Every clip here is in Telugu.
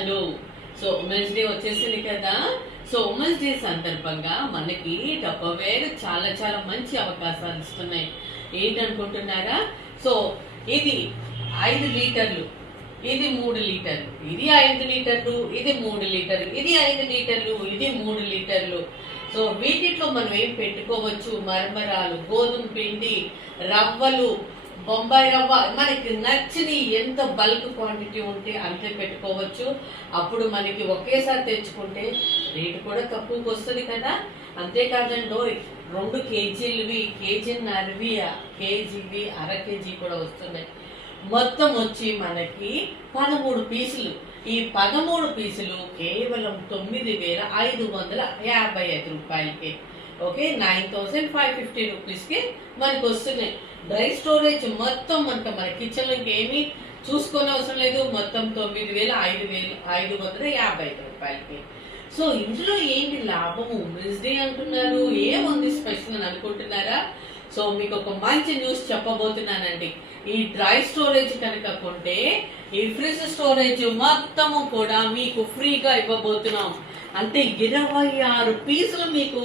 హలో. సో ఉమెన్స్ డే వచ్చేసింది కదా. సో ఉమెన్స్ డే సందర్భంగా మనకి టప్పర్వేర్ చాలా చాలా మంచి అవకాశాలు ఇస్తున్నాయి. ఏంటనుకుంటున్నారా? సో ఇది 5 లీటర్లు, ఇది 3 లీటర్లు, ఇది 5 లీటర్లు, ఇది 3 లీటర్లు, ఇది 5 లీటర్లు, ఇది 3 లీటర్లు. సో వీటిలో మనం ఏం పెట్టుకోవచ్చు? మరమరాలు, గోధుమ పిండి, రవ్వలు, బొంబాయి రవ్వ, మనకి నచ్చని ఎంత బల్క్ క్వాంటిటీ ఉంటే అంతే పెట్టుకోవచ్చు. అప్పుడు మనకి ఒకేసారి తెచ్చుకుంటే రేటు కూడా తక్కువకి వస్తుంది కదా. అంతేకాదండి, 2 కేజీలవి, కేజీన్నరవి, కేజీవి, అర కేజీ కూడా వస్తున్నాయి. మొత్తం వచ్చి మనకి 13 పీసులు. ఈ 13 పీసులు కేవలం 9,555 రూపాయలకి. ఓకే, 9,550 రూపీస్కి మనకు వస్తున్నాయి. డ్రై స్టోరేజ్ మొత్తం మన కిచెన్లో ఇంకేమీ చూసుకునే అవసరం లేదు. మొత్తం 9,555 రూపాయలకి. సో ఇందులో ఏంటి లాభము? ఉమెన్స్ డే అంటున్నారు, ఏముంది స్పెషల్ అని అనుకుంటున్నారా? సో మీకు ఒక మంచి న్యూస్ చెప్పబోతున్నానండి. ఈ డ్రై స్టోరేజ్ కనుక కొంటే ఈ ఫ్రిడ్జ్ స్టోరేజ్ మొత్తము కూడా మీకు ఫ్రీగా ఇవ్వబోతున్నాం. అంటే 26 పీసులు మీకు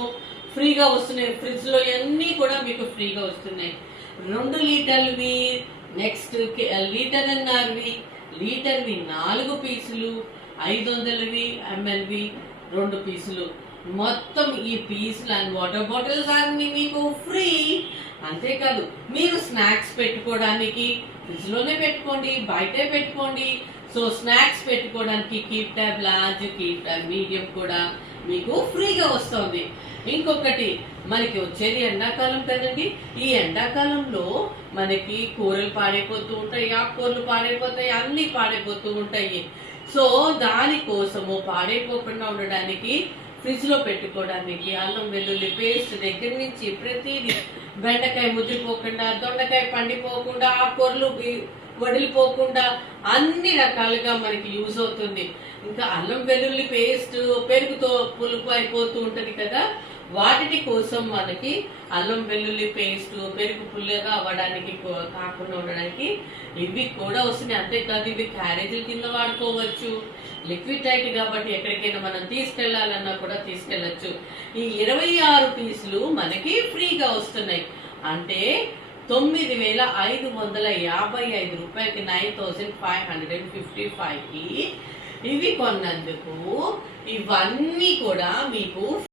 ఫ్రీగా వస్తున్నాయి. ఫ్రిడ్జ్ లో అన్ని కూడా మీకు ఫ్రీగా వస్తున్నాయి. 2 లీటర్వి, నెక్స్ట్ లీటర్న్నరవి, లీటర్వి 4 పీసులు, 500 ml 2 పీసులు. మొత్తం ఈ పీసులు అండ్ వాటర్ బాటిల్స్ అన్ని మీకు ఫ్రీ. అంతేకాదు, మీరు స్నాక్స్ పెట్టుకోవడానికి ఫ్రిడ్జ్ లోనే పెట్టుకోండి, బయటే పెట్టుకోండి. సో స్నాక్స్ పెట్టుకోవడానికి keep tab large, keep tab medium కూడా మీకు ఫ్రీగా వస్తుంది. ఇంకొకటి, మనకి వచ్చేది ఎండాకాలం కదండి. ఈ ఎండాకాలంలో మనకి కూరలు పాడైపోతూ ఉంటాయి, ఆకుకూరలు పాడైపోతాయి, అన్ని పాడైపోతూ ఉంటాయి. సో దానికోసము పాడైపోకుండా ఉండడానికి ఫ్రిడ్జ్ లో పెట్టుకోవడానికి అల్లం వెల్లుల్లి పేస్ట్ దగ్గర నుంచి ప్రతిదీ, బెండకాయ ముద్రిపోకుండా, దొండకాయ పండిపోకుండా, ఆకుకూరలు వడిలిపోకుండా అన్ని రకాలుగా మనకి యూజ్ అవుతుంది. ఇంకా అల్లం వెల్లుల్లి పేస్ట్ పెరుగుతో పులుపు అయిపోతూ ఉంటది కదా, వాటి కోసం మనకి అల్లం వెల్లుల్లి పేస్ట్ పెరుగు పుల్లగా అవ్వడానికి కాకుండా ఉండడానికి ఇవి కూడా వస్తున్నాయి. అంతేకాదు, ఇవి క్యారేజీల కింద వాడుకోవచ్చు. లిక్విడ్ టైట్ కాబట్టి ఎక్కడికైనా మనం తీసుకెళ్లాలన్నా కూడా తీసుకెళ్లొచ్చు. ఈ 26 పీసులు మనకి ఫ్రీగా వస్తున్నాయి. అంటే 9,555 రూపాయలకి, 9,555కి ఇవి కొన్నందుకు ఇవన్నీ కూడా మీకు